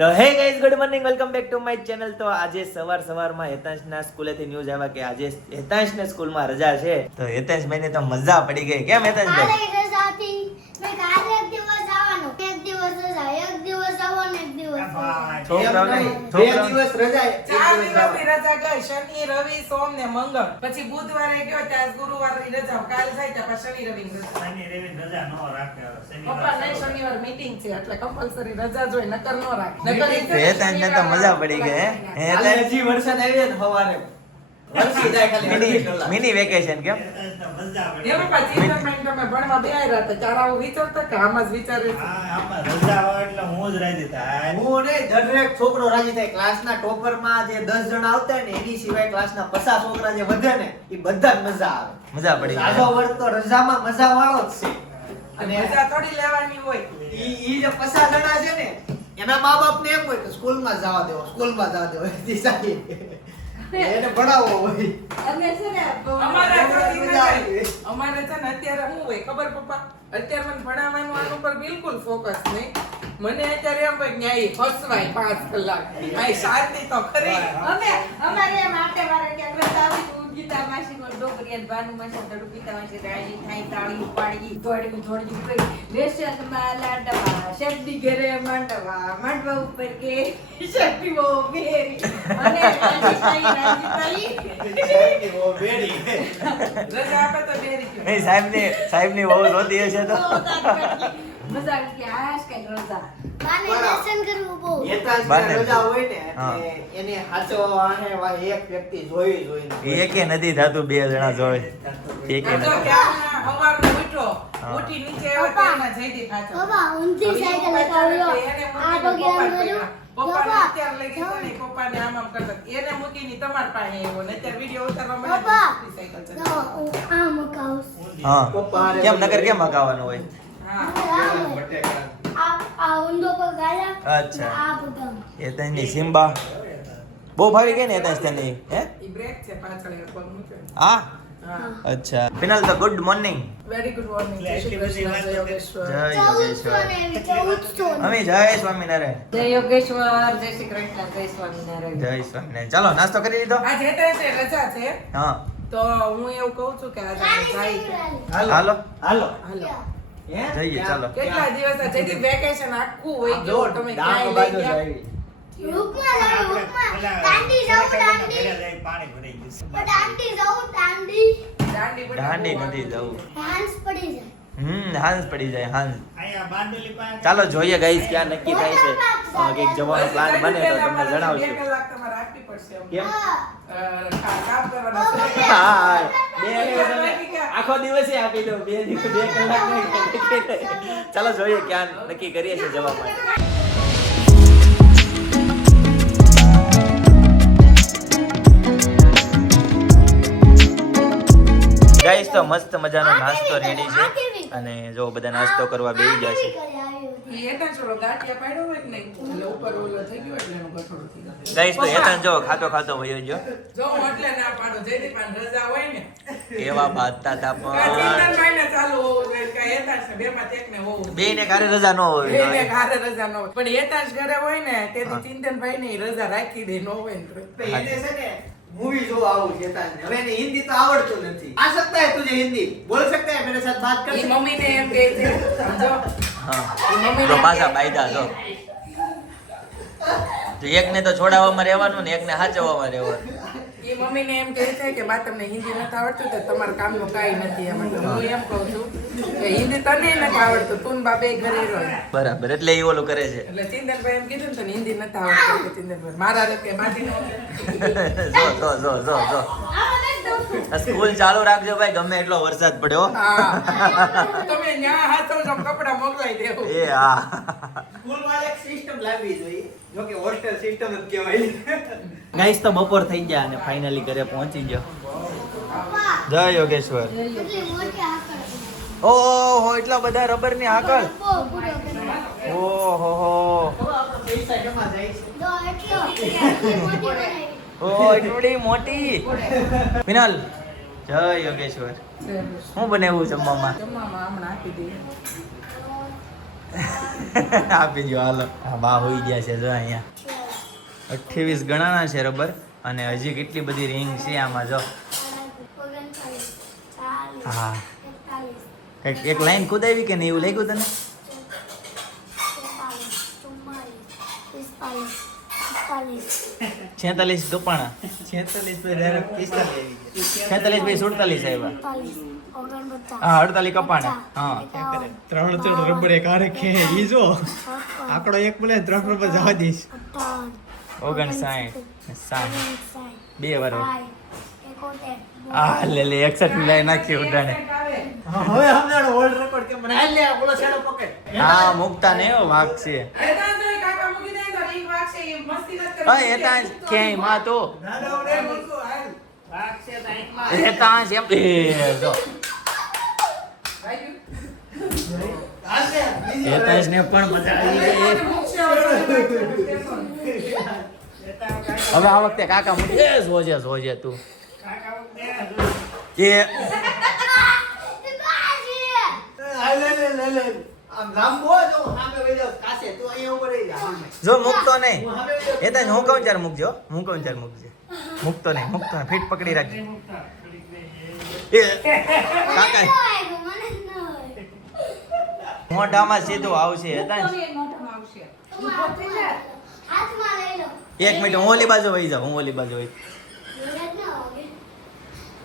તો hey guys good morning welcome back to my channel. તો આજે સવારમાં હેતાંશના સ્કૂલેથી ન્યૂઝ આવ્યા કે આજે હેતાંશને સ્કૂલમાં રજા છે. તો હેતાંશ ભાઈને તો મજા પડી ગઈ. કેમ હેતાંશ ભાઈ? રજા હતી. મેં કાલે એક દિવસ આવવાનો, એક દિવસ રજા, એક દિવસ આવવાનો, એક દિવસ છોકરાઓને બે દિવસ રજા, એક 4 દિવસ દિવસની રજા ગઈ. શનિ રવિ સોમ ને મંગળ. પછી બુધવારે ગયો ત્યાં ગુરુવારની રજા. કાલ થાય ત્યાં પાછી શનિ રવિ રજા. શનિ રવિ રજા ન રાખે. પપ્પા નહીં, શનિવાર મીટિંગ છે એટલે કમ્પલસરી રજા જોઈ, નકર ન રાખે. હેતાંશને તો મજા પડી ગઈ. હે કાલે હેતાંશ હજી વરસાદ આવ્યો ને સવારે. વરસી જાય ખાલી અડધી કલાક. મિની વેકેશન કેમ? મજા એ પડી. પપ્પા ચિંતનભાઈ તમે ભણવા બેહાર્યા હતા ત્યારે આવું વિચારતા કે આમાં જ વિચારે છે? હા, આમાં રજા હોય એટલે હું જ રાજી થાય. હું ને દરેક છોકરો રાજી થાય. ક્લાસના ટોપરમાં જે 10 જણા આવતા હોય ને એની સિવાય ક્લાસના 50 છોકરા જે વધે ને એ બધા જ મજા આવે. મજા પડી ગઈ. સાદો વર્ગ તો રજામાં મજા વાળો જ છે. અને અને રજા થોડી લેવાની હોય. ઈ જે 50 જણા છે ને એના મા બાપ ને એમ હોય કે સ્કૂલમાં જવા દેવો, સ્કૂલમાં જવા દેવો. એથી સારી એને ભણાવવો હોય. અમારે થોડી મજા આવી. અમારે છે ને અત્યારે શું હોય ખબર પપ્પા? અત્યારે મને ભણાવવાનું આનું પર બિલકુલ ફોકસ નહીં. મને અત્યારે એમ હોય કે ન્યાય ફસવાય 5 કલાક. આ શાંતિ તો ખરી. અમારે માટે મારે ક્યાંક રજા આવી તો ગીતા માસી નો ડોકરિયા ભાનુ માસી ડડુ ગીતા માસી રાજી થાય તાળી ઉપાડી થોડી કરી લેશનમાં લાડવા શેરડી ઘરે માંડવા ઉપર કે શેરડી બહુ બેરી અને રાજી રજા આપે તો બેરી ગયો. એ સાહેબની બહુ રોતી હશે તો. મજા આવી કે આશ કઈ રજા માને દર્શન કરવું બહુ. હેતાંશને રજા હોય ને હા. એટલે એને હાચવવા આને એક વ્યક્તિ જોઈ જોઈને. એકે નથી થાતું બે જણા જોવે. એકે આ તો નથી. ક્યારના સવારનો ઉઠો, હા. ઉઠી નીચે આવ્યો પપ્પા. તેના જયદીપ હાચો. પપ્પા, ઊંધી તો ઈ સાયકલ પપ્પા લગાવ્યો. એને આ મૂકીને પગે આમ પપ્પાને કર્યું. પપ્પાને પપ્પા. અત્યારે લઈ ગયો ને પપ્પાને આમ આમ કરતા. એને મૂકીને તમારા પાસે આવ્યો ને અત્યારે વિડિયો ઉતારવા મળે પપ્પા. સાયકલ તો ચલાવે. હું આમ મુકાવું. હા પપ્પા હારે કેમ નગર કેમ હકાવાનું હોય? હા. બટેકા. આ ઊંધો પગ ગાળ્યા. અચ્છા. આ પગ. હેતાંશની સિમ્બા બહુ ફાવી ગઈ ને હેતાંશ તને? હે ઈ બ્રેક છે પાછળ એક પગ મૂક્યો. હા હા. અચ્છા. ફિનલ તો good morning. Very good morning. જય શ્રી કૃષ્ણ, જય યોગેશ્વર. જય 1400 યોગેશ્વર. ને એવી 1400. અમે જય સ્વામિનારાયણ. જય યોગેશ્વર જય શ્રી કૃષ્ણ જય સ્વામિનારાયણ. જય સ્વામિનારાયણ. ચાલો નાસ્તો કરી લીધો? આજે હેતાંશે રજા છે હા તો હું એવું કહું છું કે આજે આપણે જાય છે. હાલો હાલો હાલો હાલો. હે? જઈએ, ચાલો. કેટલા દિવસ આ જયદીપ વેકેશન આખું હોય આમ ગયું જો, તમે ડાંગ ક્યાંય બાજુ લઈ ગયા? જાવી. રૂપમાં જાવ, રૂપમાં. દાંડી જાવ, દાંડી. પાણી ભરાઈ ગયું. પણ દાંડી જાવ, દાંડી. દાંડી બધા દાંડી બહુ નથી આવે. જવું. હાંસ પડી જાય. હાંસ પડી જાય હાંસ. અહીંયા બાંધેલી પાસે ચાલો જોઈએ ગાઈસ ક્યાં નક્કી થાય છે. કંઈક જવાનો પ્લાન બને તો તમને બે જણાવશું. કલાક તમારે આપવી પડશે એમ. કેમ? હા. કામ કરવાના છે. હા, બે દિવસ આખો દિવસે આપી દો. બે કલાક નહીં. ચાલો જોઈએ ક્યાં નક્કી કરીએ છીએ જવા માટે. ગાઈસ તો મસ્ત મજાનો નાસ્તો રેડી છે અને જો બધા નાસ્તો કરવા બેસી ગયા છે. ઈ એના છોડો ગાંઠિયા પાડ્યો હોય કે નહીં એટલે ઉપર ઓલો થઈ ગયો એટલે એનો ગઠોડો થઈ ગયો. ગાઈસ તો હેતાન જો ખાતો વયો ગયો. જો હું એટલે ના પાડો જયદીપ આને રજા હોય ને એવા બાંધતા હતા કાં પણ ચિંતનભાઈને ચાલુ હોવું જોઈએ કાં હેતાંશને બેમાંથી એકને હોવું જોઈએ. બેયને ઘરે રજા ન હોવી બેયને જોઈએ. ઘરે રજા ન હોય પણ હેતાંશ ઘરે હોય ને તેથી ચિંતનભાઈને ઈ રજા રાખી દે ન હોય ને તો. તો એને છે ને મૂવી જોવા આવું છે હેતાંશને. હવે એને હિન્દી તો આવડતું નથી. આ सकता है तुझे हिंदी? बोल सकता है मेरे साथ बात कर ઈ सकता है? મમ્મીને એમ કહે છે સમજો હા તો પાછા બાયદા જો. તો એકને તો છોડાવવામાં રહેવાનું ને એકને હાચવવામાં રહેવાનું. ઈ મમ્મીને એમ કહે છે કે બા તમને હિન્દી નથી આવડતું તો તમારા કામનું કાંઈ નથી એમ એટલે હું એમ કહું છું કે હિન્દી તને નથી આવડતું તું ને બા બે ઘરે રહો બરાબર એટલે એ ઓલું કરે છે. એટલે ચિંતનભાઈ એમ કીધું ને તને હિન્દી નથી આવડતું કે ચિંતનભાઈ મારા કે માટી નો જો આ સ્કૂલ ચાલુ રાખજો ભાઈ ગમે એટલો વરસાદ પડ્યો. હા તમે ન્યા હાથો જો કપડા મોકલાઈ દેવું એ હા સ્કૂલમાં એક સિસ્ટમ લાવવી જોઈએ. જો કે હોસ્ટેલ સિસ્ટમ જ કહેવાય. ગાઈસ તો બપોર થઈ ગયા અને ફાઇનલી ઘરે પહોંચી ગયો. પપ્પા, જય યોગેશ્વર. કેટલી મોટી આકળ. ઓહો એટલા બધા રબરની આકળ. બહુ પૂરો કર્યો. ઓહો પૈસા જમા જાય છે. જો એટલી મોટી બનાવી. ઓ એટલી મોટી. ફિનલ જય યોગેશ્વર. શું બનાવ્યું જમવામાં? જમવામાં હમણાં આપી દઈએ આપી દો હાલો. હા બા હોઈ ગયા છે જો અહીંયા 28 ગણાના છે રબર અને હજી કેટલી બધી રિંગ છે આમાં જો. 39, 40, હા 41, એક લાઈન કુદાવી કે નહીં એવું લાગ્યું તને? 46 કપાણા 46 પછી ડાયરેક્ટ 45 પછી 47 આવ્યા. હા 48 કપાણા. હા 3 રબર એક આરે કે ઈ જો આંકડો એક બોલે 3 રબર જવા દઈશ. 59 60 બે વાર. 71, આ લે લે 61 લાઈ નાખી ઉડાને. હવે સમજાણો વર્લ્ડ રેકોર્ડ કેમ બનાવી લે ઓલો છેડો પકડ. હા મુકતા ને વાઘ છે. કાકા મૂકી દે તો ઈ વાગશે, એ મસ્તી નથી હા એ તાંજ ક્યાંય માં તો દાદા ઓલે મૂકું હાલ. વાગશે તો આંખમાં. એ તાંજ એમ એ જો હાલશે બીજી એ તાંજ ને પણ મજા આવી ગઈ. હવે આ વખતે કાકા મૂકી જોજે તું એ હાલ લે આમ લાંબો જો સામે વઈ જાવ કાસે તું અહીંયા ઉપર રહી જા સામે. જો મૂકતો નહીં એ તાંજ હું કહું ત્યારે મૂકજો. મૂકતો નહીં ફીટ પકડી રાખજે. એ કાકા મોઢામાં સીધું આવશે એ તાંજ. હાથમાં લઈ લો. એક મિનિટ હું ઓલી બાજુ વહી જાઉં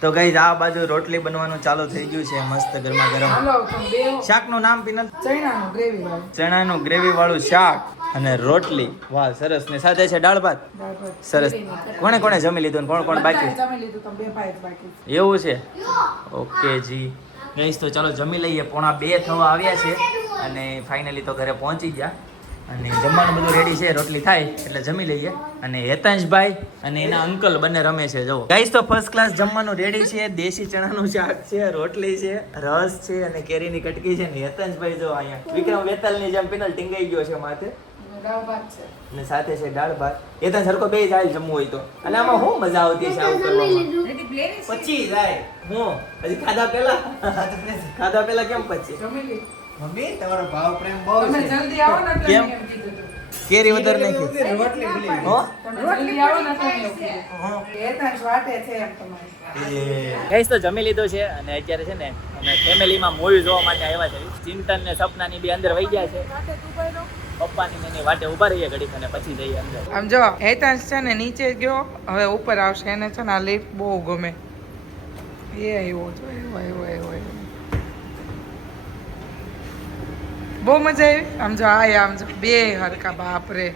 તો ગાઈઝ આ બાજુ રોટલી બનવાનું ચાલુ થઈ ગયું છે મસ્ત ગરમા ગરમ. હાલો તમે બેહો. શાકનું નામ પીનલ? ચણાનું ગ્રેવી વાળું. ચણાનું ગ્રેવી વાળું શાક અને રોટલી. વાહ સરસ. ને સાથે છે દાળ ભાત. દાળ ભાત. સરસ. કોણે કોણે જમી લીધું ને કોણ બાકી? બધાએ જમી લીધું, તમે બે ભાઈ જ બાકી. એવું છે? ઓકે જી ગાઈઝ તો ચાલો જમી લઈએ. 1:30 થવા આવ્યા છે અને ફાઇનલી તો ઘરે પહોંચી ગયા અને જમવાનું બધું રેડી છે. રોટલી થાય એટલે જમી લઈએ. અને હેતાંશભાઈ અને એના અંકલ બંને રમે છે. જો ગાઈસ તો ફર્સ્ટ ક્લાસ જમવાનું રેડી છે. દેશી ચણાનું શાક છે, રોટલી છે, રસ છે અને કેરીની કટકી છે. ને હેતાંશભાઈ જો અહીંયા વિક્રમ વેતાલની જેમ પિનલ ટીંગાઈ ગયો છે માથે. દાળ ભાત છે. અને સાથે છે દાળ ભાત. હેતાંશ સરખો બે જાય જમવું હોય તો. અને આમાં શું મજા આવતી છે આવું કરવામાં? પછી જાય હું હજી ખાધા પહેલા કેમ પછી? જમી લીધું. મમ્મી તમારો ભાવ પ્રેમ બહુ તમે છે. જલ્દી આવો ને એટલે કેમ? મેં એમ કીધું હતું. કેરી વધારે નાખી. રોટલી ભૂલી હો તમે જલ્દી આવો ને એટલે મેં એવું કીધું. એ તાંજ વાટે છે એમ તમારે. ગાઈસ તો જમી લીધું છે અને અત્યારે છે ને અમે ફેમિલીમાં મૂવી જોવા માટે આવ્યા છે. ચિંતન ને સપનાની બી અંદર વહી ગયા છે. પપ્પાની ને એની વાટે ઊભા રહીએ ઘડીક અને પછી જઈએ અંદર. આમ જો હેતાંશ છે ને નીચે ગયો, હવે ઉપર આવશે. એને છે ને આ લિફ્ટ બહુ ગમે. એ આવ્યો જો આવ્યો. બહુ મજા આવી. આમ જો આમ જો બે હરકા બાપ રે.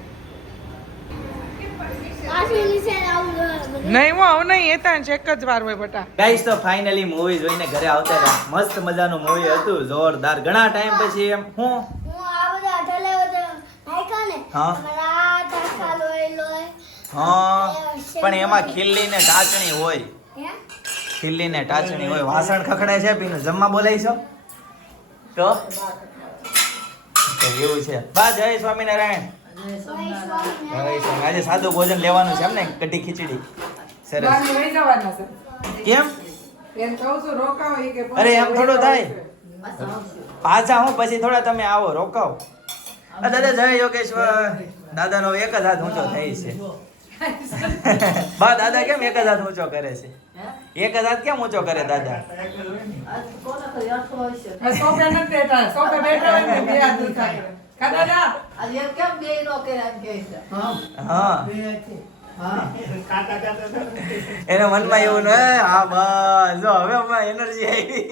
નહીં હું આવું નહીં. હેતાંશ એક જ વાર હોય બટા. ગાઈસ તો ફાઇનલી મૂવી જોઈને ઘરે આવતા રહ્યા. મસ્ત મજાનું મૂવી હતું, જોરદાર. ઘણા ટાઈમ પછી એમ હું હું આ બધા ઢલેવડે નાખ્યા ને હા. મારા ટાકા લોય હા પણ એમાં ખીલ્લી ને ટાચણી હોય. હે ખીલ્લી ને ટાચણી હોય. વાસણ ખખડાય છે પીનું જમવા બોલાય છો તો એવું છે. બા જય સ્વામિનારાયણ. જય સ્વામિનારાયણ. આજે સાદું ભોજન લેવાનું છે એમ ને? કઢી ખીચડી. સરસ. બાને લઈ જવાના છે. કેમ? એમ કહું છું રોકાવો એ કે અરે એમ થોડું થાય. પાછા હું પછી થોડા તમે આવો રોકાવ. દાદા જય યોગેશ્વર. દાદાનો એક જ હાથ ઊંચો થાય છે. બા દાદા કેમ એક જ હાથ ઊંચો કરે છે? એક જ હાથ કેમ ઊંચો કરે દાદા? સોફે નથી બેઠા. સોફે બેઠા હોય ને બે હાથ ઊંચા કરે. કા દાદા? હા હા એના મનમાં એવું ન હોય. હા બસ જો હવે એનર્જી આવી.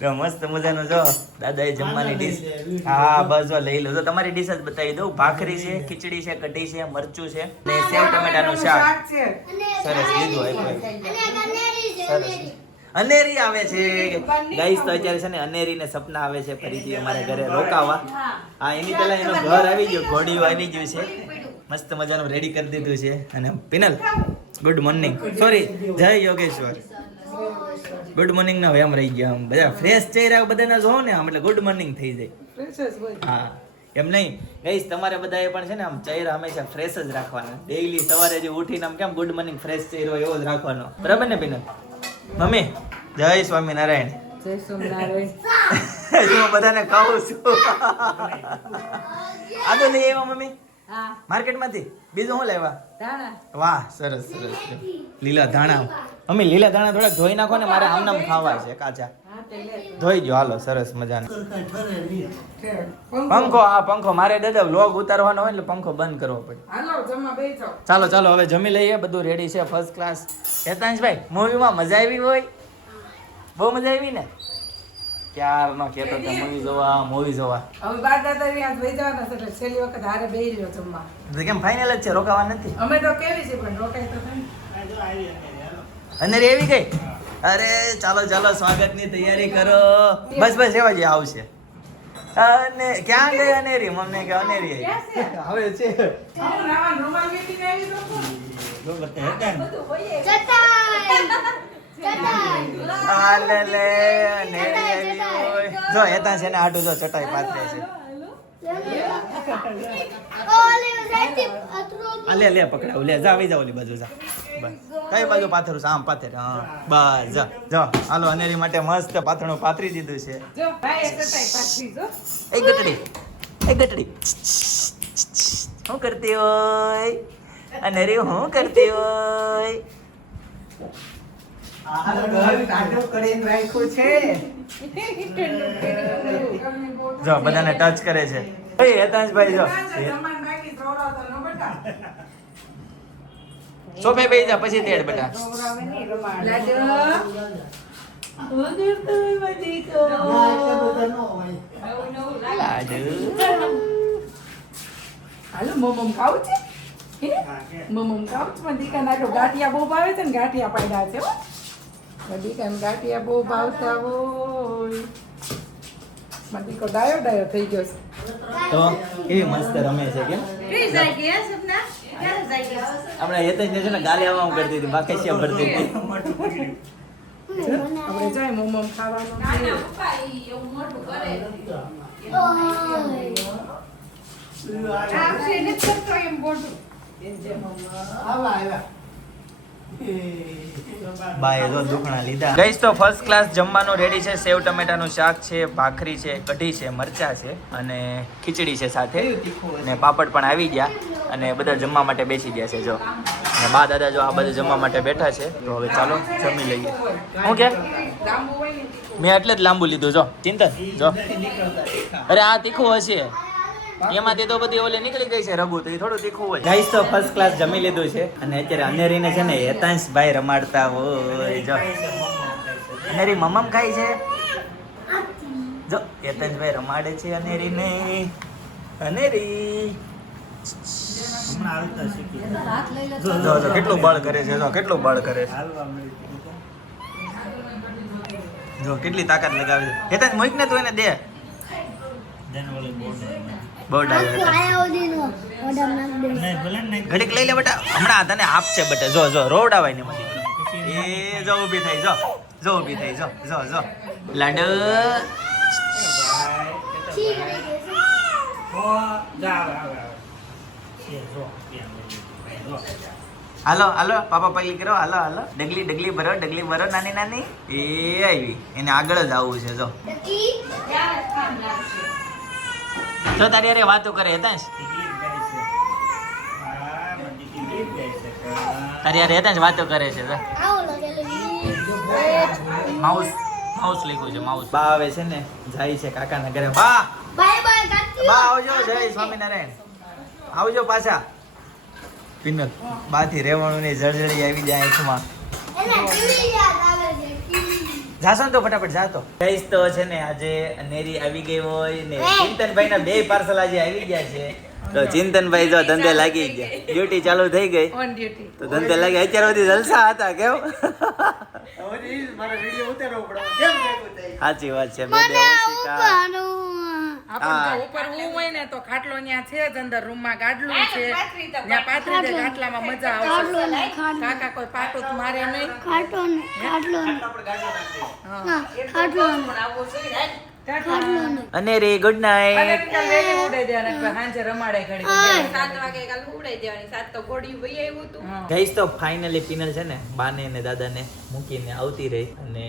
જો મસ્ત મજાનું જો દાદાએ જમવાની ડીશ. હા બસ જો લઈ લો. તો તમારી ડીશ જ બતાવી દઉં. ભાખરી છે, ખીચડી છે, કઢી છે, મરચું છે ને સેવ ટમેટાનું શાક. છે. સરસ લીધું આપ્યું. અને ગનેરી છે સરસ. અનેરી આવે છે ગાઈસ તો અત્યારે છે ને અનેરી ને સપના આવે છે ફરીથી અમારે ઘરે રોકાવા. હા એની પહેલા એનું ઘર આવી ગયું, ઘોડિયું આવી ગયું છે. મસ્ત મજાનું રેડી કરી દીધું છે. અને પિનલ ગુડ મોર્નિંગ. સોરી જય યોગેશ્વર. ગુડ મોર્નિંગ ના એમ રહી ગયા. આમ બધા ફ્રેશ ચહેરા બધાના જો ને આમ એટલે ગુડ મોર્નિંગ થઈ જાય. પ્રિન્સેસ હોય. હા એમ નહીં ગાઈસ તમારે બધાએ પણ છે ને આમ ચહેરા હંમેશા ફ્રેશ જ રાખવાના. ડેઈલી સવારે જે ઉઠીને આમ કેમ ગુડ મોર્નિંગ ફ્રેશ ચહેરો એવો જ રાખવાનો. બરાબર ને પિનલ? મમ્મી જય સ્વામિનારાયણ. જય સોમનારાયણ. હજુ હું બધાને ખાઉં છું આદુ લઈ આવ્યા મમ્મી હા માર્કેટમાંથી બીજું શું લેવા ધાણા વાહ સરસ સરસ લીલા ધાણા મમ્મી લીલા ધાણા થોડાક ધોઈ નાખો ને મારે આમનામ ખાવા છે કાચા હા તે લે ધોઈ ગયો હાલો સરસ મજાનો પંખો પંખો મારે દાદા વ્લોગ ઉતારવાનો હોય એટલે પંખો બંધ કરવો પડે હાલો જમવા બેસો. ચાલો ચાલો હવે જમી લઈએ બધું રેડી છે ફર્સ્ટ ક્લાસ હેતાંશભાઈ મૂવીમાં મજા આવી હોય બહુ મજા આવી ને ક્યારનો કહેતો તો મૂવી જોવા હવે બાર દાદા ત્યાં વહી જવાના છે એટલે છેલ્લી વખત હારે બેહી રહ્યો જમવા. તો કેમ ફાઇનલ જ છે રોકાવા નથી અમે તો કેવી છે પણ રોકાય તો થાય. આ જો આવી અંધેરી, હાલો. અંધેરી આવી ગઈ અરે ચાલો ચાલો સ્વાગતની તૈયારી કરો બસ બસ એવા જ આવશે અને ક્યાં ગઈ અનેરી મમ્મી કે અનેરી આવી. હવે છે હું નાવા રૂમાલ વેચીને આવી તો છું. જો બધા હતા ને. બધું હોય ચટાઈ ચટાઈ આ લે લે અનેરી આવી હોય જો હેતા છે ને આટું જો ચટાઈ પાથરે છે ઓલી સાઈડથી અતરો આ લે લે પકડાવ લે જા આવી જા ઓલી બાજુ જા બસ કઈ બાજુ પાથરું છે આમ પાથરે હા બસ જા જો હાલો અનેરી માટે મસ્ત પાથરણું પાથરી દીધું છે જો ભાઈ ચટાઈ પાછી જો. એ ગટડી શું કરતી હોય અનેરી શું કરતી હોય આ ઘર કાઢો કરીને રાખ્યું છે જો બધાને ટચ કરે છે એ હેતાંશભાઈ જો જમવાનું બાકી સવરાવતો ન બેટા. સોફે બેસી જા પછી તેડ બેટા સવરાવે નહીં રૂમાલ. લાડુ હાલો મમમ ખાવું છે હે? હા, કે? મમમ ખાવું છે પણ દીકા નાખો ગાંઠિયા બહુ ભાવે છે ને ગાંઠિયા પાડ્યા છે હો દીકાને ગાંઠિયા બહુ ભાવતા હોય મારો દીકો ડાયો થઈ ગયો છે. તો કેવી મસ્ત રમે છે કેમ કઈ જાય ગયા સપના ક્યારે જાય ગયા આપણે હેતાંશ છે ને ગાલે આવા કરતી હતી બાકેશિયા ભરતી હતી મોટું પકડ્યું. આપણે જાય મમમ ખાવાનું છે. નાના પપ્પા ઈ એવું મોટું કરે આ છે ને કરતો એમ મોટું આવ્યા બાય જો દુખણા લીધા ગઈસ તો ફર્સ્ટ ક્લાસ જમવાનું રેડી છે સેવ ટમેટાનું શાક છે ભાખરી છે કઢી છે મરચા છે અને ખીચડી છે સાથે ને પાપડ પણ આવી ગયા અને બધા જમવા માટે બેસી ગયા છે જો અને બા દાદા જો આ બધું જમવા માટે બેઠા છે તો હવે ચાલો જમી લઈએ હું કે લાંબુ હોય ને તીખું. મેં એટલે જ લાંબુ લીધું જો ચિંતન જો અરે આ તીખું હશે એમાંથી તો બધી ઓલી નીકળી ગઈ છે રઘુ તો એ થોડું તીખું હોય ગાઈસ તો ફર્સ્ટ ક્લાસ જમી લીધું છે અને અત્યારે અનેરીને છે ને હેતાંશભાઈ રમાડતા હોય જો અનેરી મમ્મ ખાય છે જો હેતાંશભાઈ રમાડે છે અનેરીને અનેરી હમણાં હાલતા શીખી ગયા. હાથ લઈ લે જો જો કેટલું બળ કરે છે જો કેટલું બળ કરે છે હાલવા મળી ગયું. જો કેટલી તાકાત લગાવી છે હેતાંશ મોઈક ને તું એને દે ધન વળી બોર્ડ. બહુ ડાયો હેતાંશ. આયા ઓદીનો ઓડમ નાખ દે નહીં, ભલે ને નહીં. ઘડીક લઈ લે બેટા હમણાં તને આપશે બેટા જો જો રોવડાવાય ને મને એ જો ઊભી થઈ જો જો ઊભી થઈ જો જો જો લાડુ ઠીક છે ઓ, જા, આવે, આવે, આવે. છે, જો, ત્યાં લઈ લો. જો. હાલો હાલો પાપા પગલી કરો હાલો હાલો ડગલી ડગલી ભરો નાની નાની એ આવી એને આગળ જ આવવું છે જો ઈ ત્યારે કામ લાગશે જો તારી અરે વાતો કરે હેતાંશ ટીકલી જ ગાય છે. હા, બધી ટીકલી જ ગાય છે. તારી અરે હેતાંશ વાતો કરે છે જો આવો લગેલું માઉસ માઉસ લખ્યું છે માઉસ બા આવે છે ને જાય છે કાકાના ઘરે બા બાય બાય કાકી બા આવજો જય સ્વામિનારાયણ આવજો પાછા પિનલ બાથી રેવાણું ની જળજળી આવી જાય આંખમાં એના ટીવી યાદ આવે છે ટીવી જાશો ને તો ફટાફટ જાતો ગઈસ તો છે ને આજે અનેરી આવી ગઈ હોય ને ચિંતનભાઈ ના બે પાર્સલ આજે આવી ગયા છે તો ચિંતનભાઈ જો ધંધે લાગી ગયા ડ્યુટી ચાલુ થઈ ગઈ ઓન ડ્યુટી. તો ધંધે લાગી અત્યાર સુધી જલસા હતા કેવું મારા વિડીયો ઉતારવો પડે કેમ ભેગું થાય સાચી વાત છે બે મને ઓશિકા ઉપવાનું આપણને જો ઉપર ઊંઘ હોય ને તો ખાટલો ન્યા છે જ અંદર રૂમમાં ગાડલું છે પાથરી તો ન્યા પાથરી દે ગાટલામાં મજા ખાટલો આવશે ને ખાટલો કાકા કોઈ પાટો જ મારે નહીં ખાટલો ને ખાટલો ને હા. હા ખાટલો ને પણ આવો છે ને અને રે ગુડ નાઇટ. અને કાલ વહેલી ઉડાઈ દેવાના, એટલે સાંજે રમાડે ઘડી. 7 વાગે કાલ ઉડાઈ દેવાની. 7 તો ઘોડિયું વહી આવ્યું હતું. ગઈશ તો ફાઇનલી પિનલ છે ને બાને ને દાદાને મૂકીને આવતી રહી અને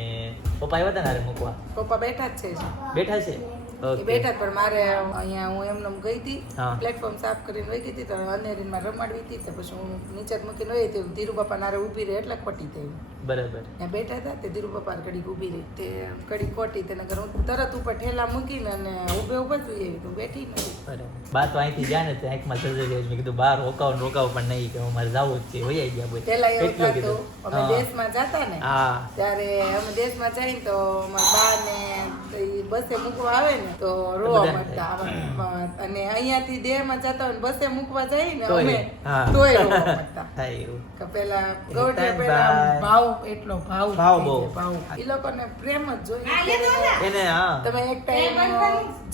પપ્પા આવ્યા હતા ને હારે મૂકવા. પપ્પા બેઠા જ છે હજી. બેઠા છે? એ ઓકે. બેઠા જ, પણ મારે અહીંયા હું એમને ગઈ હતી હા. પ્લેટફોર્મ સાફ કરીને વહી ગઈ હતી, તો અનેરીમાં રમાડવી હતી, તો પછી હું નીચે જ મૂકીને વહી હતી. ધીરુ બાપા નારે ઊભી રહી એટલે ખોટી થઈ. બરાબર. ત્યાં બેઠા હતા તે ધીરુ બાપા ઘડીક ઊભી રહી, તે ઘડીક ખોટી, તેને ઘર હું તરત ઉપર ઠેલા મૂકીને અને ઊભે જ એવી તું બેઠી નથી. બરાબર. બા તો અહીંથી ગયા ને તો આંખમાં સર્જરી આવી. મેં કીધું બહાર રોકાવ પણ નહીં કે અમારે જવું જ છે. વહી ગયા બોલ. પેલા એવું કેટલું થતું, કીધું? અમે હા. દેશમાં જતા ને હા. ત્યારે અમે દેશમાં જઈને તો અમારા બા ને બસે મૂકવા આવે ને તો રોવા બધાને મળતા. અને અહીંયાથી દેહમાં જતા હોય ને બસે મૂકવા જઈએ ને તોય. અમે હા. તોય રોવા મળતા. થાય એવું. કે પેલા ગૌઠે હેતાન પેલા ભાઈ. ભાવ એટલો ભાવ ભાવ થઈ બહુ. જાય, ભાવ. ઈ લોકોને પ્રેમ જ જોઈએ. એને હા. તમે એક ટાઈમ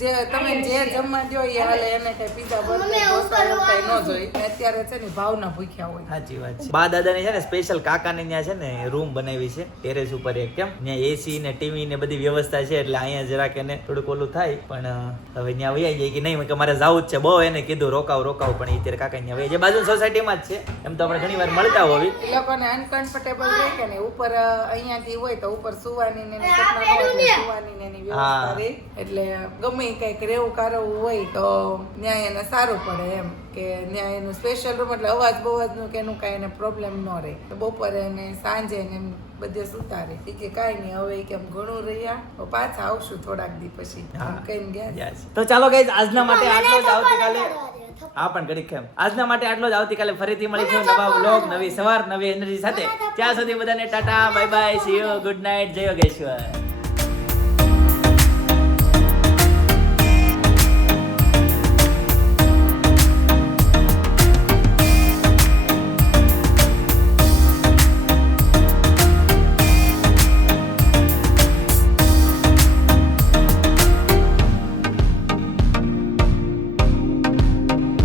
જે તમે જે જમવા જો એ હાલે, એને કઈ પીઝા બર્ગર મમ્મી, ઢોસા એવું કઈ ન કરવાનું. જોઈ. ને અત્યારે છે ને ભાવના ભૂખ્યા હોય. સાચી વાત છે. બા દાદાની છે ને સ્પેશિયલ કાકાને ત્યાં છે ને રૂમ બનાવી છે ટેરેસ ઉપર એક. કેમ ત્યાં એસી ને ટીવી ને બધી વ્યવસ્થા છે એટલે અહીંયા જરાક એને થોડુંક ઓલું થાય. પણ હવે ત્યાં વૈયા જાય કે નહીં કે મારે જવું જ છે. બહુ એને કીધું રોકાવ પણ ઈ ત્યારે કાકા ત્યાં વૈયા જાય. બાજુ સોસાયટીમાં જ છે. એમ તો આપણે ઘણી વાર મળતા હોવી. એ લોકોને અનકમ્ફર્ટેબલ રહે કે ને ઉપર અહીંયાથી હોય તો ઉપર સુવાની ને એની આ સપના પેલું હોય ને. એટલે સુવાની ને એની વ્યવસ્થા હા. રહે. એટલે ગમે ઈ કંઈક રેવું કારવું હોય તો ન્યાય એને સારું પડે એમ કે ન્યાય એનું સ્પેશિયલ રૂમ એટલે અવાજ બવાજનું કે એનું કાંઈ એને પ્રોબ્લેમ ન રહે. તો બપોરે ને સાંજે ને એમ બધે સુતારે. ઈ કે કાંઈ નહીં, હવે ઈ કે આમ ઘણું રહ્યા તો પાછા આવશું થોડાક દી પછી. આમ કહીને ગયા. Yes. તો ચાલો ગાઈઝ આજના માટે આટલો જ. આવતીકાલે મને હા પણ ઘડીક કેમ આજના માટે આટલો જ. આવતીકાલે ફરીથી મળીશું નવા વ્લોગ, નવી સવાર, નવી એનર્જી સાથે. ત્યાં સુધી બધાને Tata, bye bye, C you, good night, જય યોગેશ્વર.